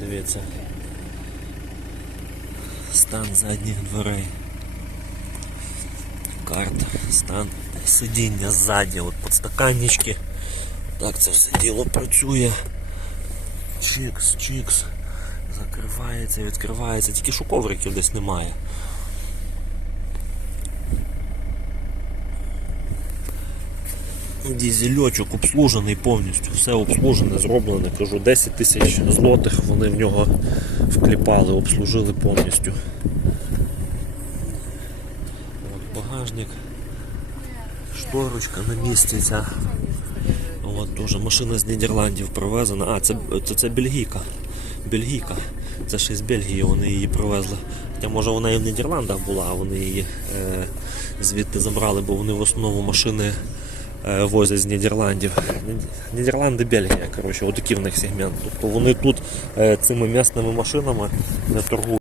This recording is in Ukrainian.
Дивіться. Стан задніх дверей. Карта, стан сидіння ззаді, от подстаканнички. Так це все діло працює. Чікс, чікс. Закривається, відкривається. Тільки що ковриків десь немає. Дізельочок обслужений повністю, все обслужене, зроблене. Кажу, 10 тисяч злотих вони в нього вкліпали, обслужили повністю. От багажник, шторочка на місці ця. От дуже машина з Нідерландів привезена. А, це, це, це бельгійка. Бельгійка. Це ще з Бельгії вони її привезли. Хоча може вона і в Нідерландах була, а вони її е, звідти забрали, бо вони в основному машини возять з Нідерландів. Нідерланди, Бельгія, коротше, отакий в них сегмент. Тобто вони тут е, цими м'ясними машинами не торгують.